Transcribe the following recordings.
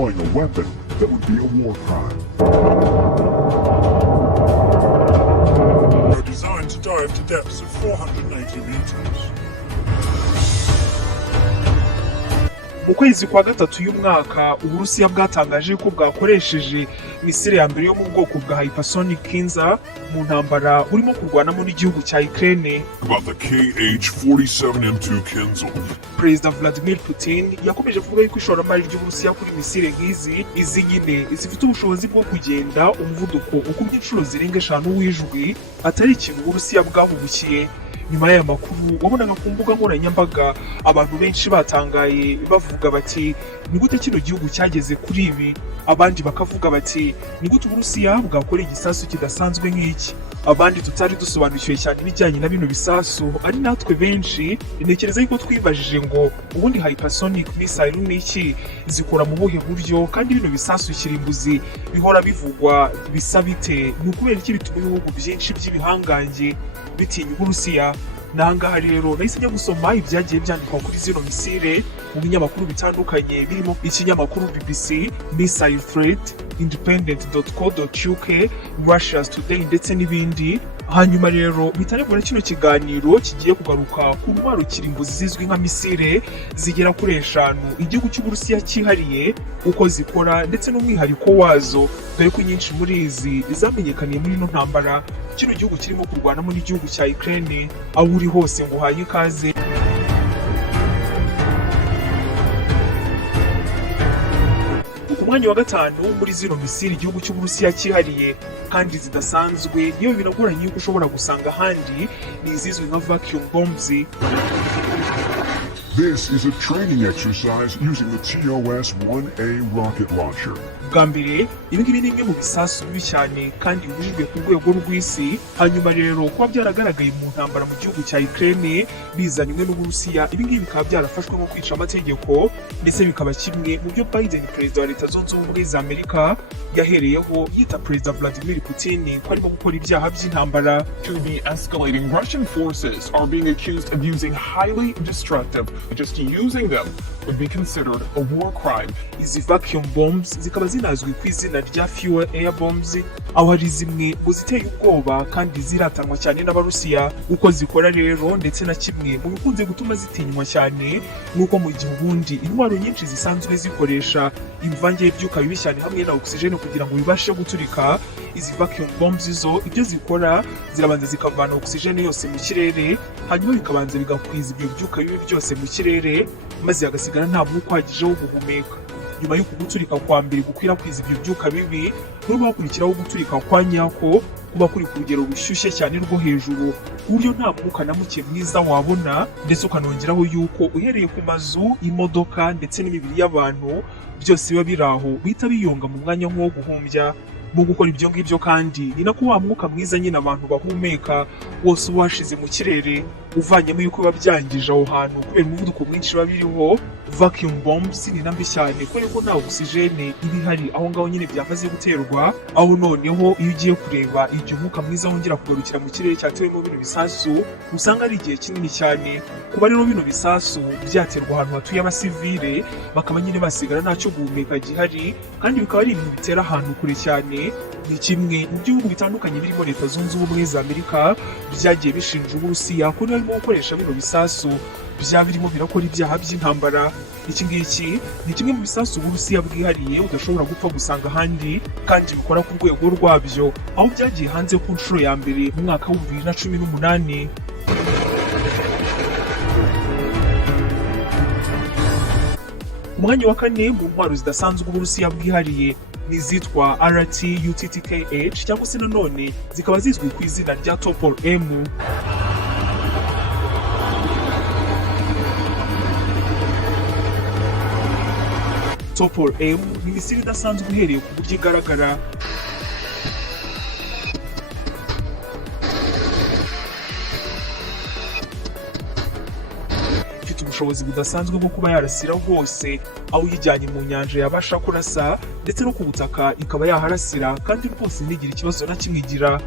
deploying a weapon that would be a war crime. They're designed to dive to depths of 490 meters. Mu kwezi kwa gatatu y'umwaka Uburusiya bwatangaje ko bwakoresheje misile ya mbere yo mu bwoko bwa hypersonic Kinza mu ntambara burimo kurwanamo n'igihugu cya Ukraine. About the KH-47M2 Kinza. Perezida Vladimir Putin yakomeje kuvuga yuko ishoramari ry'Uburusiya kuri misile nk'izi nyine zifite ubushobozi bwo kugenda umuvuduko ukubye inshuro zirenga 5 w'ijwi atari ikintu Uburusiya bwabubukiye. Nyuma y'aya makuru wabonaga ku mbuga nkoranyambaga abantu benshi batangaye bavuga bati ni gute kino gihugu cyageze kuri ibi, abandi bakavuga bati ni gute Uburusiya bwakora igisasu kidasanzwe nk'iki. Abandi tutari dusobanukiwe cyane ibijyanye na bino bisasu ari natwe benshi intekereza yuko twibajije ngo ubundi hypersonic missile n'iki zikora mu buhe buryo, kandi bino bisasu Kirimbuzi bihora bivugwa bisa bite, ni ukubera iki bituma ibihugu byinshi by'ibihangange bitinya Uburusiya. Nangaha rero nahise njya gusoma ibyagiye byandikwa kuri zino misile mu binyamakuru bitandukanye birimo ikinyamakuru BBC, Missile Threat, Independent.co.uk, Russia's Today ndetse n'ibindi. Hanyuma rero bitanegura kino kiganiro kigiye kugaruka ku ntwaro Kirimbuzi zizwi nka misile zigera kuri 5 igihugu cy'Uburusiya cyihariye, uko zikora ndetse n'umwihariko wazo, dore ko nyinshi muri izi zamenyekaniye muri ino ntambara kino gihugu kirimo kurwanamo n'igihugu cya Ukraine. Aho uri hose ngo uhaye ikaze. Umwanya wa gatanu muri zino misile igihugu cy'Uburusiya cyihariye kandi zidasanzwe niyo binagoranye yuko ushobora gusanga ahandi, ni izizwi nka vacuum bombs. This is a training exercise using the TOS-1A rocket launcher. Bwa mbere ibi ngibi ni imwe mu bisasu bibi cyane kandi bibujijwe ku rwego rw'isi. Hanyuma rero kuba byaragaragaye mu ntambara mu gihugu cya Ukraine bizanywe n'Uburusiya, ibi ngibi bikaba byarafashwe nko kwica amategeko, ndetse bikaba kimwe mu byo Biden, perezida wa Leta Zunze Ubumwe za Amerika, yahereyeho yita Perezida Vladimir Putin ko arimo gukora ibyaha by'intambara. To the escalating, Russian forces are being accused of using highly destructive. Just using them would be considered a war crime. Izi vacuum bombs zikaba zinazwi ku izina rya fuel air bombs, aho ari zimwe mu ziteye ubwoba kandi ziratanwa cyane n'Abarusiya. Uko zikora rero ndetse na kimwe mu bikunze gutuma zitinywa cyane nuko mu gihe ubundi intwaro nyinshi zisanzwe zikoresha imvange y'ibyuka bibi cyane hamwe na oxygen kugira ngo bibashe guturika, izi vacuum bombs zo ibyo zikora zirabanza zikavana oxygen yose mu kirere, hanyuma bikabanza bigakwiza ibyo byuka bibi byose mu kirere, maze hagasigara nta mwuka uhagije wo guhumeka. Nyuma y'uko guturika kwa mbere gukwirakwiza ibyo byuka bibi, n'ubu hakurikiraho guturika kwa nyako kuba kuri ku rugero rushyushye cyane rwo hejuru, ku buryo nta mwuka na muke mwiza wabona, ndetse ukanongeraho yuko uhereye ku mazu, imodoka ndetse n'imibiri y'abantu byose biba biri aho bihita biyonga mu mwanya nk'uwo guhumbya. Mu gukora ibyo ngibyo kandi ni nako wa mwuka mwiza nyine abantu bahumeka wose uba washize mu kirere, uvanyemo yuko biba byangije aho hantu kubera umuvuduko mwinshi biba biriho. Vacuum bombs ni nambi cyane kubera ko nta oxygen iba ihari aho ngaho nyine byamaze guterwa, aho noneho iyo ugiye kureba igihe umwuka mwiza wongera kugarukira mu kirere cyatewemo bino bisasu usanga ari igihe kinini cyane. Kuba rero bino bisasu byaterwa ahantu hatuye abasivile bakaba nyine basigara ntacyo guhumeka gihari, kandi bikaba ari ibintu bitera ahantu kure cyane, ni kimwe mu bihugu bitandukanye birimo Leta Zunze Ubumwe za Amerika byagiye bishinja Uburusiya ko barimo gukoresha bino bisasu byaba birimo birakora ibyaha by'intambara. Iki ngiki ni kimwe mu bisasu Uburusiya bwihariye udashobora gupfa gusanga ahandi, kandi bikora ku rwego rwabyo, aho byagiye hanze ku nshuro ya mbere mu mwaka wa 2018. Umwanya wa kane mu ntwaro zidasanzwe Uburusiya bwihariye ni izitwa RT-UTTKH cyangwa se nanone zikaba zizwi ku izina rya Topol M. Topol M ni misile idasanzwe uhereye ku buryo igaragara. Ifite ubushobozi budasanzwe bwo kuba yarasira hose, aho uyijyanye mu nyanja yabasha kurasa, ndetse no ku butaka ikaba yaharasira kandi rwose ntigira ikibazo na kimwe igira.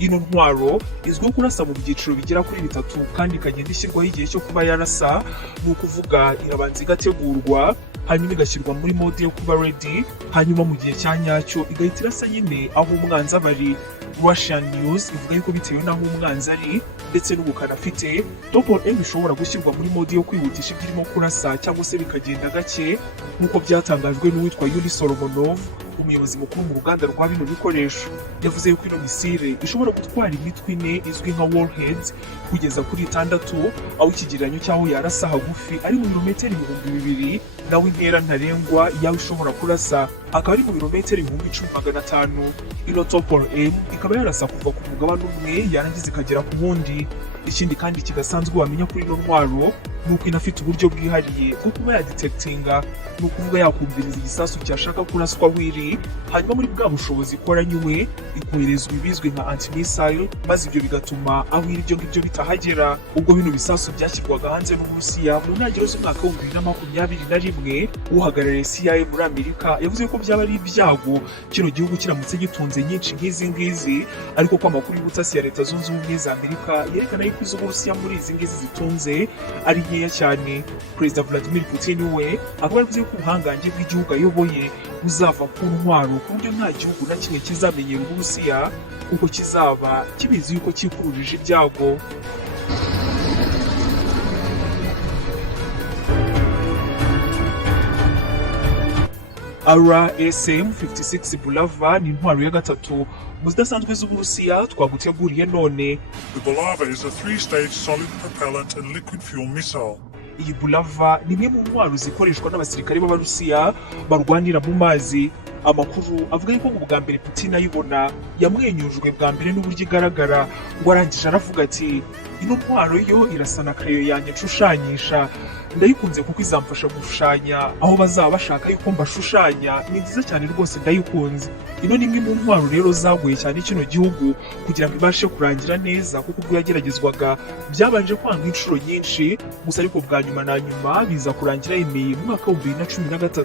Ino ntwaro izwiho kurasa mu byiciro bigera kuri 3 kandi ikagenda ishyirwaho igihe cyo kuba yarasa, ni ukuvuga irabanza igategurwa, hanyuma igashyirwa muri mode yo kuba ready, hanyuma mu gihe cya nyacyo igahita irasa nyine aho umwanzi bari. Russian News ivuga yuko bitewe n'aho umwanzi ari ndetse n'ubukana afite, Double M ishobora gushyirwa muri mode yo kwihutisha ibyo irimo kurasa cyangwa se bikagenda gake, nk'uko byatangajwe n'uwitwa Yuri Solomonov, umuyobozi mukuru mu ruganda rwa bino bikoresho. Yavuze yuko ino misile ishobora gutwara imitwe ine izwi nka warheads kugeza kuri 6, aho ikigereranyo cyaho yarasa hagufi ari mu birometero 2000, nawe intera ntarengwa yawe ishobora kurasa akaba ari mu birometero 10,500. Ino Double M ikaba yarasa kuva ku mugabane umwe yarangiza ikagera ku wundi. Ikindi kandi kidasanzwe wamenya kuri ino ntwaro nuko inafite uburyo bwihariye bwo kuba yadetectinga, ni ukuvuga yakumviriza igisasu cyashaka kuraswa wiri, hanyuma muri bwa bushobozi ikoranywe ikoherezwa ibizwi nka anti-missile, maze ibyo bigatuma aho ibyo ngibyo bitahagera. Ubwo bino bisasu byashyirwaga hanze n'Uburusiya mu ntangiriro z'umwaka wa 2021, uhagarariye CIA muri Amerika yavuze ko byaba ari ibyago kino gihugu kiramutse gitunze nyinshi nk'izi ngizi, ariko ko amakuru y'ubutasi ya Leta Zunze Ubumwe za Amerika yerekana yuko iz'Uburusiya muri izi ngizi zitunze ari nkeya cyane. Perezida Vladimir Putin we akaba yavuze ko ubuhangange bw'igihugu ayoboye buzava ku ntwaro, ku buryo nta gihugu na kimwe kizamenyera Uburusiya uko kizaba kibizi yuko cyikururije ibyago. RSM-56 Bulava ni intwaro ya gatatu mu zidasanzwe z'Uburusiya twaguteguriye none. The Bulava is a 3-stage solid propellant and liquid fuel missile. Iyi Bulava ni imwe mu ntwaro zikoreshwa n'abasirikare b'Abarusiya barwanira mu mazi. Amakuru avuga yuko mu bwa mbere Putin ayibona yamwenyujwe bwa mbere n'uburyo igaragara, ngo arangije aravuga ati ino ntwaro yo irasa na crayon yanjye nshushanyisha, ndayikunze kuko izamfasha gushushanya aho bazaba bashaka yuko mbashushanya, ni nziza cyane rwose ndayikunze. Ino ni imwe mu ntwaro rero zaguye cyane kino gihugu kugira ngo ibashe kurangira neza, kuko ubwo yageragezwaga byabanje kwanga inshuro nyinshi, gusa ariko bwa nyuma na nyuma biza kurangira yemeye mu mwaka wa 2013.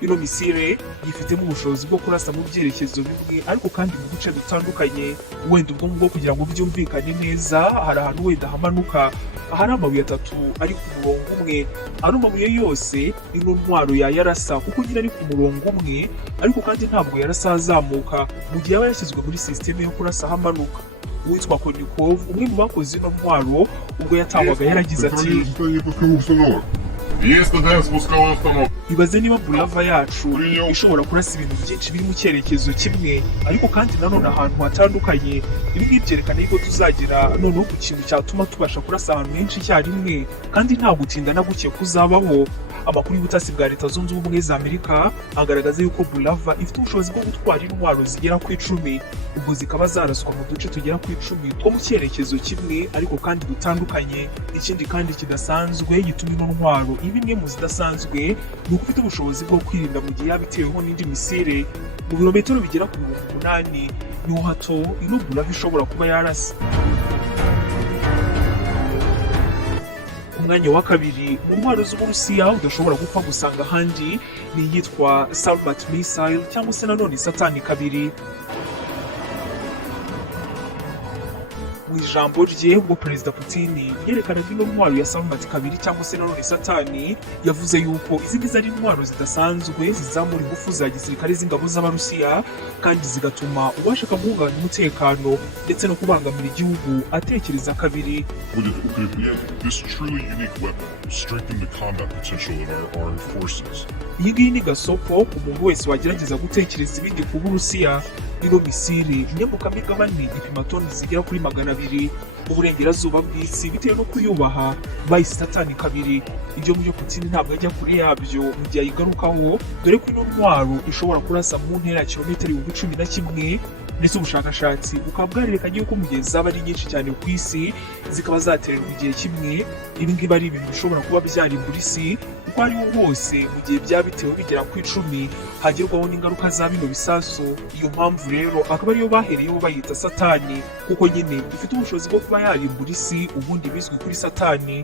Ino misile yifitemo ubushobozi bwo kurasa mu byerekezo bimwe ariko kandi mu bice bitandukanye. Wenda ubwo ngubwo kugira ngo byumvikane neza, hari ahantu wenda hamanuka ahari amabuye atatu ari ku murongo umwe, ano mabuye yose ino ntwaro yayarasa kuko nyine ari ku murongo umwe, ariko kandi ntabwo yarasa azamuka mu gihe aba yashyizwe muri sisiteme yo kurasa hamanuka. Uwitwa Konikov, umwe mu bakoze ino ntwaro, ubwo yatangwaga yaragize ati ibaze niba Bulava yacu ishobora kurasa ibintu byinshi biri mu cyerekezo kimwe ariko kandi nanone ahantu hatandukanye. Ibi ngibi byerekana yuko tuzagera noneho ku kintu cyatuma tubasha kurasa ahantu henshi icyarimwe kandi nta gutinda na guke kuzabaho. Amakuru y'ubutasi bwa Leta Zunze Ubumwe za Amerika agaragaza yuko Bulava ifite ubushobozi bwo gutwara intwaro zigera ku 10, ubwo zikaba zaraswa mu duce tugera ku 10 two mu cyerekezo kimwe ariko kandi dutandukanye. Ikindi kandi kidasanzwe gituma ino ntwaro iba imwe mu zidasanzwe ni uko ifite ubushobozi bwo kwirinda mu gihe yaba iteweho n'indi misile mu birometero bigera ku 8,000 niho hato ino Bulava ishobora kuba yarasa. Umwanya wa kabiri mu ntwaro z'Uburusiya udashobora gupfa gusanga ahandi ni iyitwa Salmat missile cyangwa se nanone Satani kabiri. Mu ijambo rye ubwo Perezida Putin yerekanaga ino ntwaro ya Salmat kabiri cyangwa se nanone Satani, yavuze yuko izi ngizi ari intwaro zidasanzwe zizamura ingufu za gisirikare z'ingabo z'Abarusiya kandi zigatuma uwashaka guhungabanya umutekano ndetse no kubangamira igihugu atekereza kabiri. This truly unique weapon will strengthen the combat potential of our armed forces. Iyi ngiyi ni gasopo ku muntu wese wagerageza gutekereza ibindi ku Burusiya. Ino misile inyamukamigabane ipima toni zigera kuri 200 mu burengerazuba bw'isi, bitewe no kuyubaha bayise Satani kabiri. Ibyo mu Putin ntabwo ajya kure yabyo mu gihe ayigarukaho, dore ko ino ntwaro ishobora kurasa mu ntera ya kilometero 11, ndetse ubushakashatsi bukaba bwarerekanye yuko mu gihe zaba ari nyinshi cyane ku isi zikaba zatererwa igihe kimwe, ibi ngibi ari ibintu bishobora kuba byarimbura isi uko ari ho hose mu gihe byaba bitewe bigera ku 10 hagerwaho n'ingaruka za bino bisasu. Iyo mpamvu rero akaba ariyo bahereyeho bayita Satani, kuko nyine ifite ubushobozi bwo kuba yarimbura isi, ubundi bizwi kuri Satani.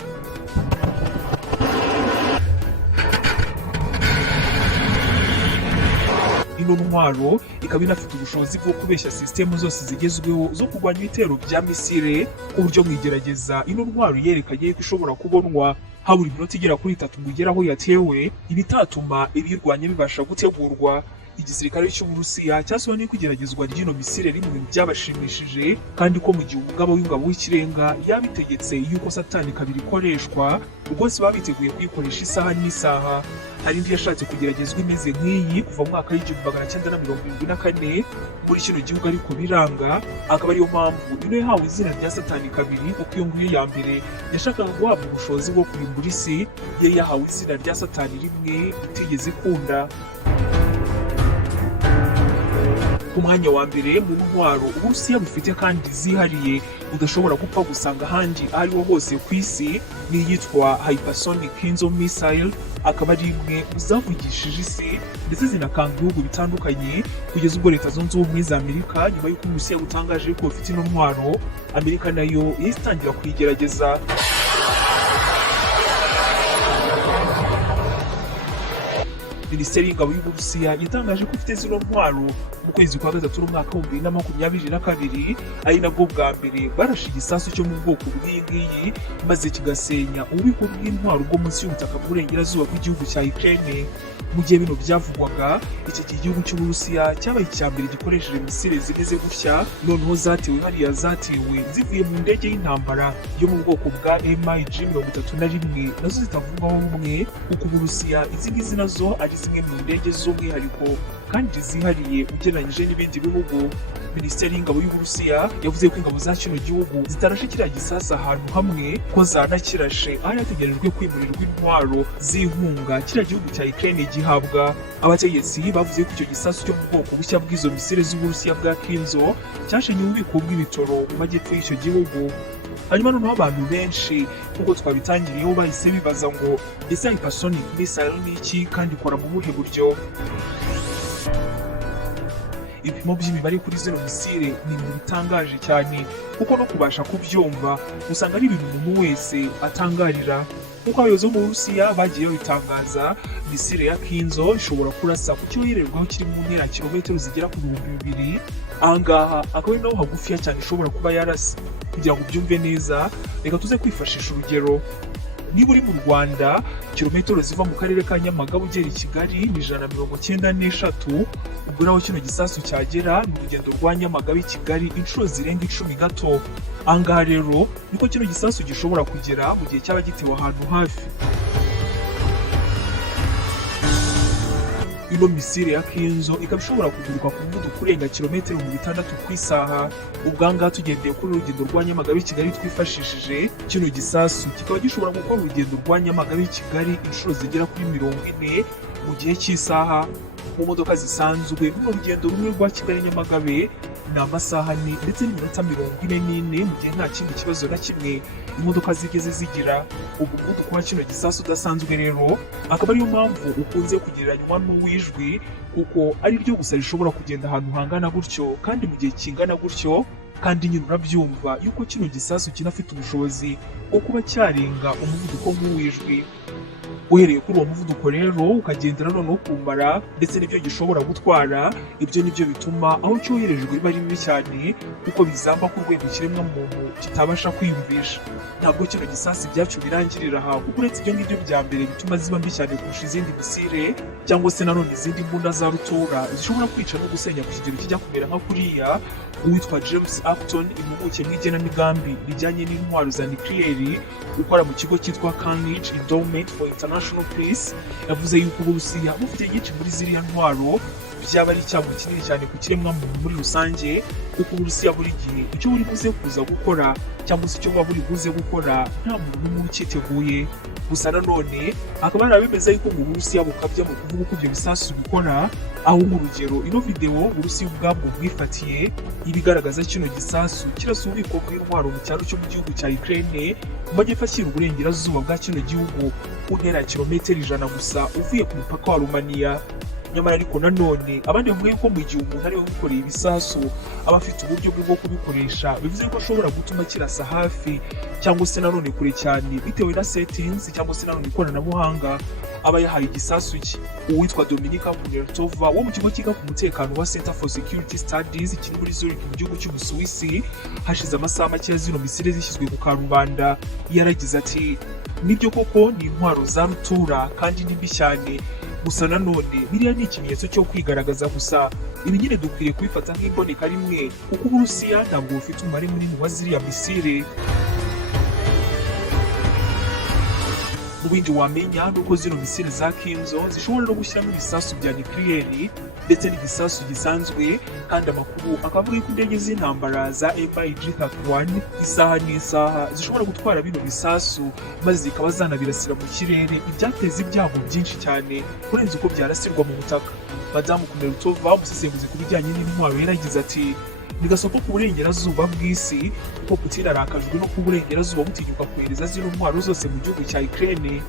Ino ntwaro ikaba inafite ubushobozi bwo kubeshya sisitemu zose zigezweho zo kurwanya ibitero bya misile, ku buryo mu igerageza ino ntwaro yerekanye ko ishobora kubonwa habura iminota igera kuri 3 ngo igere aho yatewe, ibitatuma ibirwanya bibasha gutegurwa. Igisirikare cy'Uburusiya cyasobanuye ko igeragezwa ry'ino misile riri mu bintu byabashimishije, kandi ko mu gihe umugaba w'ingabo w'ikirenga yabitegetse yuko satani kabiri ikoreshwa, rwose baba biteguye kuyikoresha isaha n'isaha. Hari indi yashatse kugeragezwa imeze nk'iyi kuva mu mwaka w'1974 muri kino gihugu, ariko biranga. Akaba ariyo mpamvu ino yahawe izina rya satani kabiri, kuko iyo ngiyo ya mbere yashakaga guhabwa ubushobozi bwo kurimbura isi, yari yahawe izina rya satani rimwe itigeze ikunda. Ku mwanya wa mbere mu ntwaro Uburusiya bufite kandi zihariye udashobora gupfa gusanga ahandi aho ariho hose ku isi, ni iyitwa hypersonic missile. Akaba ari imwe mu zavugishije isi ndetse zinakanga ibihugu bitandukanye, kugeza ubwo Leta Zunze Ubumwe za Amerika nyuma y'uko Uburusiya butangaje ko bufite ino ntwaro, Amerika nayo yahise itangira kuyigerageza. Minisiteri y'Ingabo y'Uburusiya yatangaje ko ifite zino ntwaro mu kwezi kwa gatatu n'umwaka w'2022, ari nabwo bwa mbere barashe igisasu cyo mu bwoko bw'iyi ngiyi maze kigasenya ububiko bw'intwaro bwo munsi y'ubutaka bw'uburengerazuba bw'igihugu cya Ukraine. Mu gihe bino byavugwaga, iki gihugu cy'Uburusiya cyabaye icya mbere gikoresheje misile zimeze gutya, noneho zatewe hariya zatewe zivuye mu ndege y'intambara yo mu bwoko bwa MiG-31, nazo zitavugwaho rumwe, kuko Uburusiya izi ngizi nazo ari zimwe mu ndege z'umwihariko kandi zihariye ugereranyije n'ibindi bihugu. Minisiteri y'Ingabo y'Uburusiya yavuze ko ingabo za kino gihugu zitarashe kiriya gisasa ahantu hamwe, ko zanakirashe aho yategerejwe kwimurirwa intwaro z'inkunga kiriya gihugu cya Ukraine gihabwa. Abategetsi bavuze ko icyo gisasu cyo mu bwoko bushya bw'izo misile z'Uburusiya bwa Kirimbuzi cyashenye ububiko bw'ibitoro mu majyepfo y'icyo gihugu. Hanyuma noneho abantu benshi kuko twabitangiriyeho bahise bibaza ngo ese hypersonic missile ni iki kandi ikora mu buhe buryo? Ibipimo by'imibare kuri zino misile ni ibintu bitangaje cyane, kuko no kubasha kubyumva usanga ari ibintu umuntu wese atangarira. Kuko abayobozi bo mu Burusiya bagiye babitangaza, misile ya Kirimbuzi ishobora kurasa ku cyohererwaho kiri mu ntera kilometero zigera ku 2000. Ahangaha akaba ari naho hagufiya cyane ishobora kuba yarasa. Kugira ngo ubyumve neza, reka tuze kwifashisha urugero. Niba uri mu Rwanda, kilometero ziva mu karere ka Nyamagabe ugera i Kigali ni 193, ubwo naho kino gisasu cyagera mu rugendo rwa Nyamagabe i Kigali inshuro zirenga 10 gato. Ahangaha rero niko kino gisasu gishobora kugera mu gihe cyaba gitewe ahantu hafi. Ino misile ya Kirimbuzi ikaba ishobora kuguruka ku muvuduko urenga kilometero 600 ku isaha. Ubwangaha tugendeye kuri urugendo rwa Nyamagabe Kigali twifashishije kino gisasu, kikaba gishobora gukora urugendo rwa Nyamagabe Kigali inshuro zigera kuri 40 mu gihe cy'isaha. Mu modoka zisanzwe runo rugendo rumwe rwa Kigali Nyamagabe ni amasaha ane ndetse n'iminota 44 mu gihe nta kindi kibazo na kimwe imodoka zigeze zigira. Umuvuduko wa kino gisasu udasanzwe rero akaba ariyo mpamvu ukunze kugereranywa n'uwijwi, kuko ari ryo gusa rishobora kugenda ahantu hangana gutyo kandi mu gihe kingana gutyo, kandi nyine urabyumva yuko kino gisasu kinafite ubushobozi bwo kuba cyarenga umuvuduko nk'uwijwi. Uhereye kuri uwo muvuduko rero ukagendera noneho kumara ndetse n'ibyo gishobora gutwara, ibyo nibyo bituma aho cyoherejwe riba ari bibi cyane, kuko bizamba ku rwego ikiremwa muntu kitabasha kwiyumvisha. Ntabwo kino gisasu ibyacu birangirira aha, kuko uretse ibyo ngibyo bya mbere bituma ziba mbi cyane kurusha izindi misile cyangwa se nanone izindi mbunda za rutura zishobora kwica no gusenya ku kigero kijya kumera nka kuriya. Uwitwa James Acton, impuguke mu igenamigambi rijyanye n'intwaro za nucleaire ukora mu kigo cyitwa Carnegie Endowment for International Peace, yavuze yuko Uburusiya bufite nyinshi muri ziriya ntwaro byaba ari icyago kinini cyane ku kiremwa muntu muri rusange, kuko Uburusiya buri gihe icyo buri buze kuza gukora cyangwa se icyo buri buze gukora nta muntu n'umwe ukiteguye. Gusa nanone akaba yarabemeza yuko mu Burusiya bukabya mu kuvuga uko ibyo bisasu bikora, aho nk'urugero ino video Uburusiya ubwabwo bwifatiye ibigaragaza kino gisasu kirasa ububiko bw'intwaro mu cyaro cyo mu gihugu cya Ukraine mu majyepfo ashyira uburengerazuba bwa kino gihugu ku ntera ya kilometero 100 gusa uvuye ku mupaka wa Romania. nyamara ariko nanone abandi bavuga yuko mu gihe umuntu ariwe wikoreye ibisasu aba afite uburyo bwe bwo kubikoresha, bivuze ko ashobora gutuma kirasa hafi cyangwa se nanone kure cyane bitewe na settings cyangwa se nanone ikoranabuhanga aba yahaye igisasu cye. Uwitwa Dominika Kunertova wo mu kigo cyiga ku mutekano wa Center for Security Studies kiri muri Zurich mu gihugu cy'Ubusuwisi, hashize amasaha make zino misile zishyizwe ku karubanda, yaragize ati nibyo koko ni intwaro za rutura kandi ni mbi cyane, gusa nanone biriya ni ikimenyetso cyo kwigaragaza gusa, ibi nyine dukwiriye kubifata nk'imboneka rimwe kuko Uburusiya ntabwo bufite umubare munini wa ziriya misile. Mu bindi wamenya nuko zino misile za Kinzo zishobora no gushyiramo ibisasu bya nucleaire ndetse n'igisasu gisanzwe, kandi amakuru akavuga ko indege z'intambara za MiG-31 isaha n'isaha zishobora gutwara bino bisasu maze zikaba zanabirasira mu kirere, ibyateza ibyago byinshi cyane kurenza uko byarasirwa mu butaka. Madamu Kunertova, umusesenguzi ku bijyanye n'intwaro, yaragize ati ni gasoko ku burengerazuba bw'isi kuko Putin arakajwe no ku burengerazuba butinyuka kohereza zino ntwaro zose mu gihugu cya Ukraine.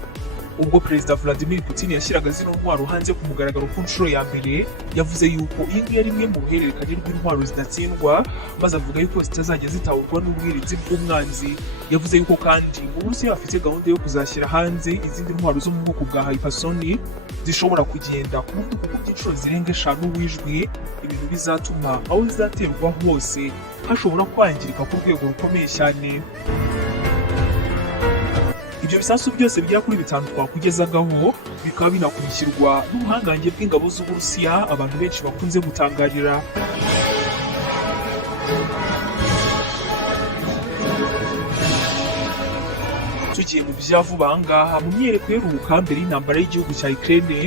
Ubwo Perezida Vladimir Putin yashyiraga zino ntwaro hanze ku mugaragaro ku nshuro ya mbere, yavuze yuko iyi ngiyi ari imwe mu ruhererekane rw'intwaro zidatsindwa, maze avuga yuko zitazajya zitahurwa n'ubwirinzi bw'umwanzi. Yavuze yuko kandi mu Burusiya bafite gahunda yo kuzashyira hanze izindi ntwaro zo mu bwoko bwa hypersonic zishobora kugenda ku muvuduko w'inshuro zirenga 5 w'ijwi, ibintu bizatuma aho zizaterwa hose hashobora kwangirika ku rwego rukomeye cyane. Ibyo bisasu byose bigera kuri 5 twakugezagaho bikaba binakurikirwa n'ubuhangange bw'ingabo z'Uburusiya abantu benshi bakunze gutangarira. Tugiye mu byavuba ahangaha mu myereko y'uruhuka mbere y'intambara y'igihugu cya Ukraine,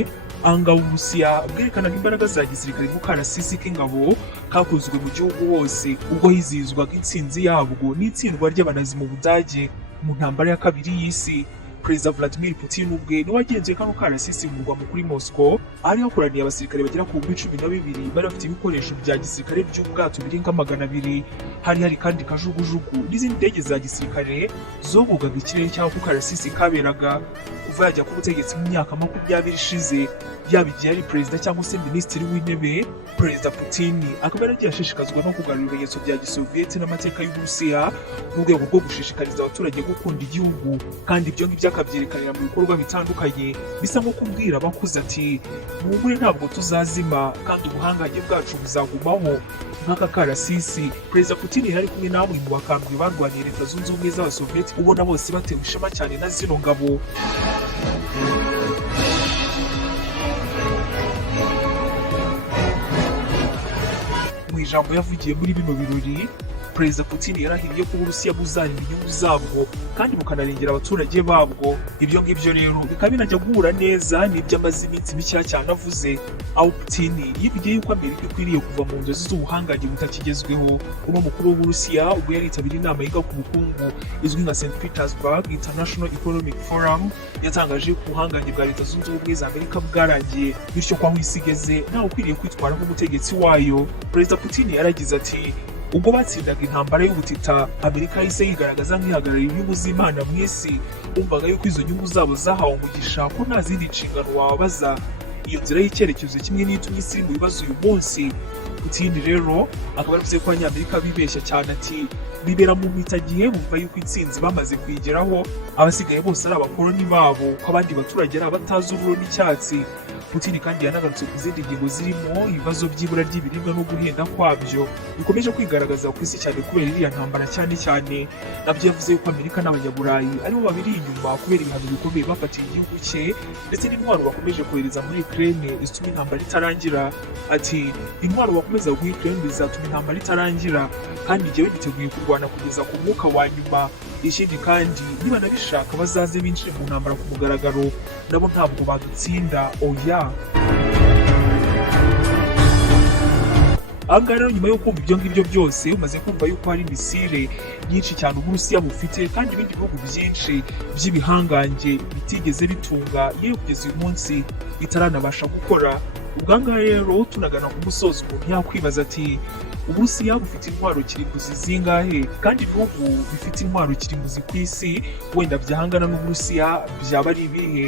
ahangaha Uburusiya bwerekanaga imbaraga za gisirikare mu karasisi k'ingabo kakozwe mu gihugu hose ubwo hizihizwaga intsinzi yabwo n'itsindwa ry'abanazi mu Budage mu ntambara ya kabiri y'isi. Perezida Vladimir Putin ubwe niwe wagenzuye kano karasisi mu murwa mukuru Moscow, ahari hakoraniye abasirikare bagera ku 12,000 bari bafite ibikoresho bya gisirikare by'ubwato birenga 200. Hari kandi kajugujugu n'izindi ndege za gisirikare zogogaga ikirere cy'aho ku karasisi kaberaga. Kuva yajya ku butegetsi mu myaka 20 ishize, yaba igihe ari perezida cyangwa se minisitiri w'intebe, Perezida Putin akaba yaragiye ashishikazwa no kugarura ibimenyetso bya gisoviyeti n'amateka y'Uburusiya mu rwego rwo gushishikariza abaturage gukunda igihugu, kandi ibyo ngibyo akabyerekanira mu bikorwa bitandukanye bisa nko kubwira abakuze ati muhumure ntabwo tuzazima kandi ubuhangange bwacu buzagumaho. Nk'aka karasisi, Perezida Putin yari kumwe namwe mu bakambwe barwaniye Leta Zunze Ubumwe z'Abasoviyeti, ubona bose batewe ishema cyane na zino ngabo. Mu ijambo yavugiye muri bino birori, Perezida Putin yarahiriye ko Uburusiya buzarinda inyungu zabwo kandi bukanarengera abaturage babwo. Ibyo ngibyo rero bikaba binajya guhura neza n'ibyo amaze iminsi mike cyane avuze, aho Putin yivugiye yuko Amerika ikwiriye kuva mu nzozi z'ubuhangange butakigezweho. Uno mukuru w'Uburusiya ubwo yari yitabiriye inama yiga ku bukungu izwi nka St. Petersburg International Economic Forum, yatangaje ko ubuhangange bwa Leta Zunze Ubumwe za Amerika bwarangiye, bityo ko aho isi igeze ntawe ukwiriye kwitwara nk'umutegetsi wayo. Perezida Putin yaragize ati ubwo batsindaga intambara y'ubutita, Amerika yahise yigaragaza nk'ihagarariye inyungu z'Imana mu isi, bumvaga yuko izo nyungu zabo zahawe umugisha ko nta zindi nshingano wababaza. Iyo nzira y'icyerekezo kimwe n'itumye isi mu bibazo uyu munsi. Putin rero akaba yaravuze ko Abanyamerika bibeshya cyane, ati bibera mu mitagihe bumva yuko intsinzi bamaze kuyigeraho, abasigaye bose ari abakoloni babo, ko abandi baturage ari abatazi ururo n'icyatsi. Putin kandi yanagarutse ku zindi ngingo zirimo ibibazo by'ibura ry'ibiribwa no guhenda kwabyo bikomeje kwigaragaza ku isi cyane kubera iriya ntambara cyane. Nabyo yavuze ko Amerika n'Abanyaburayi aribo babiri inyuma kubera ibihano bikomeye bafatiye igihugu cye ndetse n'intwaro bakomeje kohereza muri Ukraine zituma intambara itarangira. Ati intwaro bakomeza guha Ukraine bizatuma intambara itarangira kandi njyewe niteguye kurwana kugeza ku mwuka wa nyuma. Ikindi kandi niba nabishaka bazaze binjire mu ntambara ku mugaragaro, nabo ntabwo badutsinda oya. Ahangaha rero nyuma yo kumva ibyo ngibyo byose, umaze kumva yuko hari misile nyinshi cyane Uburusiya bufite kandi ibindi bihugu byinshi by'ibihangange bitigeze bitunga yewe kugeza uyu munsi bitaranabasha gukora. Ubwangaha rero tunagana ku musozi, umuntu yakwibaza ati Uburusiya bufite intwaro kirimbuzi zingahe, kandi ibihugu bifite intwaro kirimbuzi ku isi wenda byahangana n'Uburusiya byaba ari ibihe?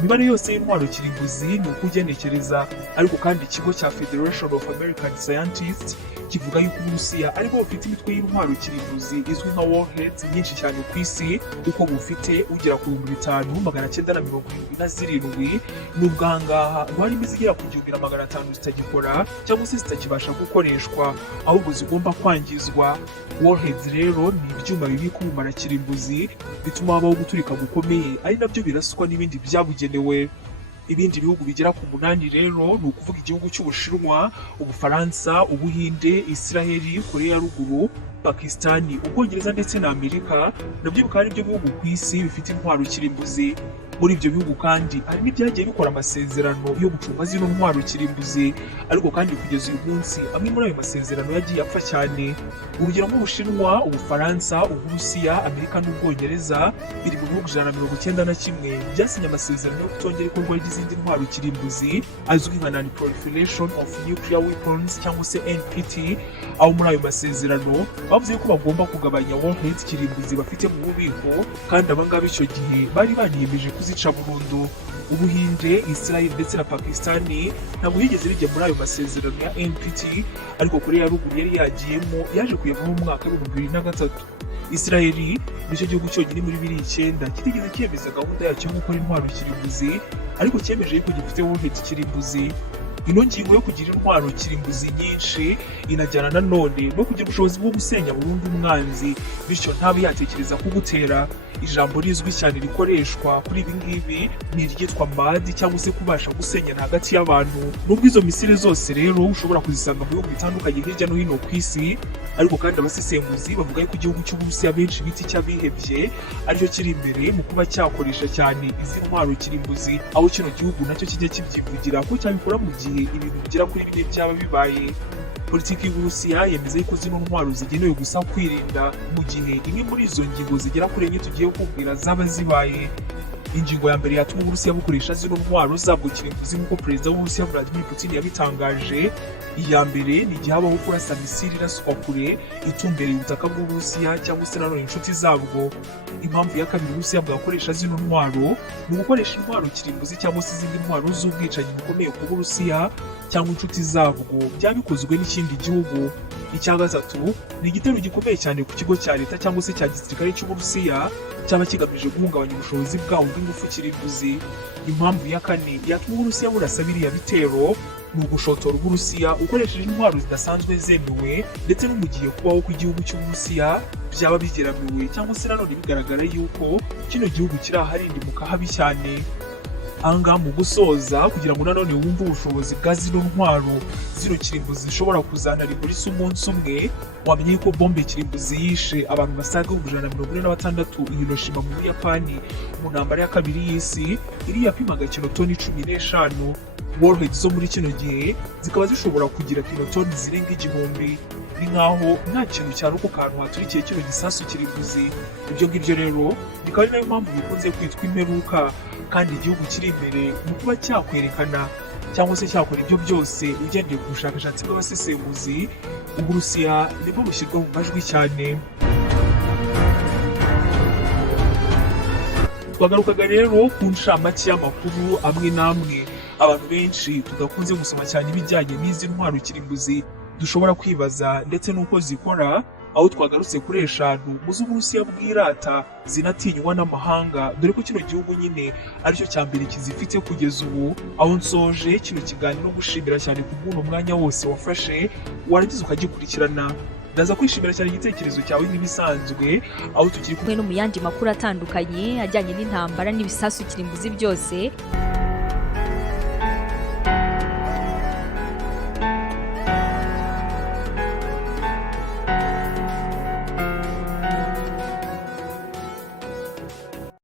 imibare yose y'intwaro kirimbuzi ni uko ugenekereza, ariko kandi ikigo cya Federation of American Scientists kivuga yuko Uburusiya aribwo bufite imitwe y'intwaro kirimbuzi izwi nka warheads nyinshi cyane ku isi, kuko bufite ugera ku 5,977 n'ubwo ahangaha ngo harimo izigera ku 1,500 zitagikora cyangwa se zitakibasha gukoreshwa, ahubwo zigomba kwangizwa. Warheads rero ni ibyuma bibika ubumara kirimbuzi bituma habaho guturika gukomeye, ari nabyo biraswa n'ibindi byabugenewe. Ibindi bihugu bigera ku 8 rero ni ukuvuga igihugu cy'Ubushinwa, Ubufaransa, Ubuhinde, Israeli, Korea ya Ruguru, Pakistani, Ubwongereza ndetse na Amerika, nabyo bikaba ari byo bihugu ku isi bifite intwaro kirimbuzi. Muri ibyo bihugu kandi hari n'ibyagiye bikora amasezerano yo gucunga zino ntwaro kirimbuzi, ariko kandi kugeza uyu munsi amwe muri ayo masezerano yagiye apfa cyane. Urugero nk'Ubushinwa, Ubufaransa, Uburusiya, Amerika n'Ubwongereza biri mu bihugu 191 byasinye amasezerano yo kutongera ikorwa ry'izindi ntwaro kirimbuzi azwi nka Non-Proliferation of Nuclear Weapons cyangwa se NPT, aho muri ayo masezerano bavuze ko bagomba kugabanya warheads kirimbuzi bafite mu bubiko, kandi abangaba icyo gihe bari baniyemeje kuzica burundu. Ubuhinde, Israel ndetse na Pakistani ntabwo yigeze bijya muri ayo masezerano ya NPT, ariko Korea ya Ruguru yari yagiyemo yaje kuyavamo mu mwaka wa 2003. Israeli nicyo gihugu cyonyine muri 2009 kitigeze cyemeza gahunda yacyo yo gukora intwaro kirimbuzi, ariko cyemeje yuko gifite warheads kirimbuzi. Ino ngingo yo kugira intwaro kirimbuzi nyinshi inajyana na none no kugira ubushobozi bwo gusenya burundu umwanzi, bityo ntabe yatekereza kugutera. Ijambo rizwi cyane rikoreshwa kuri ibi ngibi ni iryitwa MAD cyangwa se kubasha gusenyera hagati y'abantu. Nubwo izo misile zose rero ushobora kuzisanga mu bihugu bitandukanye hirya no hino ku isi, ariko kandi abasesenguzi bavuga ko igihugu cy'Uburusiya benshi bita icy'abihebye aricyo kiri imbere mu kuba cyakoresha cyane izi ntwaro kirimbuzi, aho kino gihugu nacyo kijya kibyivugira ko cyabikora mu gihe ibintu bigera kuri bine byaba bibaye. Politiki y'Uburusiya yemeza ko zino ntwaro zigenewe gusa kwirinda, mu gihe imwe muri izo ngingo zigera kuri enye tugiye kubwira zaba zibaye. Ingingo ya mbere yatuma Uburusiya bukoresha zino ntwaro zabwo kirimbuzi nk'uko Perezida w'Uburusiya Vladimir Putin yabitangaje. Iya mbere ni igihe habaho kurasa misiri iraswa kure itumbereye ubutaka bw'Uburusiya cyangwa se nanone inshuti zabwo. Impamvu ya kabiri Uburusiya bwakoresha zino ntwaro ni ugukoresha intwaro kirimbuzi cyangwa se izindi ntwaro z'ubwicanyi bukomeye ku Burusiya cyangwa inshuti zabwo byabikozwe n'ikindi gihugu. Icya gatatu ni igitero gikomeye cyane ku kigo cya leta cyangwa se cya gisirikare cy'Uburusiya cyaba kigamije guhungabanya ubushobozi bwawo bw'ingufu kirimbuzi. Impamvu ya kane yatuma Uburusiya burasa biriya bitero ni ugushotora Uburusiya ukoresheje intwaro zidasanzwe zemewe, ndetse no mu gihe kubaho kw'igihugu cy'Uburusiya byaba bigeramiwe cyangwa se nanone bigaragara yuko kino gihugu kiri aharindimuka habi cyane. Ahangaha mu gusoza, kugira ngo nanone wumve ubushobozi bwa zino ntwaro zino kirimbuzi zishobora kuzana riborisi umunsi umwe, wamenye ko bombe kirimbuzi yishe abantu basaga 146 i Hiroshima mu Buyapani mu ntambara ya kabiri y'isi, iri yapimaga kilotoni 15. Warheads zo muri kino gihe zikaba zishobora kugira kilotoni zirenga 1000. Ni nkaho nta kintu cyarokoka ahantu haturikiye kino gisasu kirimbuzi. Ibyo ngibyo rero bikaba ari nayo mpamvu bikunze kwitwa imperuka, kandi igihugu kiri imbere mu kuba cyakwerekana cyangwa se cyakora ibyo byose ugendeye ku bushakashatsi bw'abasesenguzi. Uburusiya nibwo bushyirwa mu majwi cyane. Twagarukaga rero ku nshamake y'amakuru amwe n'amwe abantu benshi tudakunze gusoma cyane ibijyanye n'izi ntwaro kirimbuzi dushobora kwibaza ndetse n'uko zikora, aho twagarutse kuri 5 mu z'Uburusiya bwirata zinatinywa n'amahanga, dore ko kino gihugu nyine aricyo cya mbere kizifite kugeza ubu. Aho nsoje kino kiganiro no gushimira cyane ku bw'uno mwanya wose wafashe warangiza ukagikurikirana. Ndaza kwishimira cyane igitekerezo cyawe nk'ibisanzwe, aho tukiri kumwe no mu yandi makuru atandukanye ajyanye n'intambara n'ibisasu kirimbuzi byose.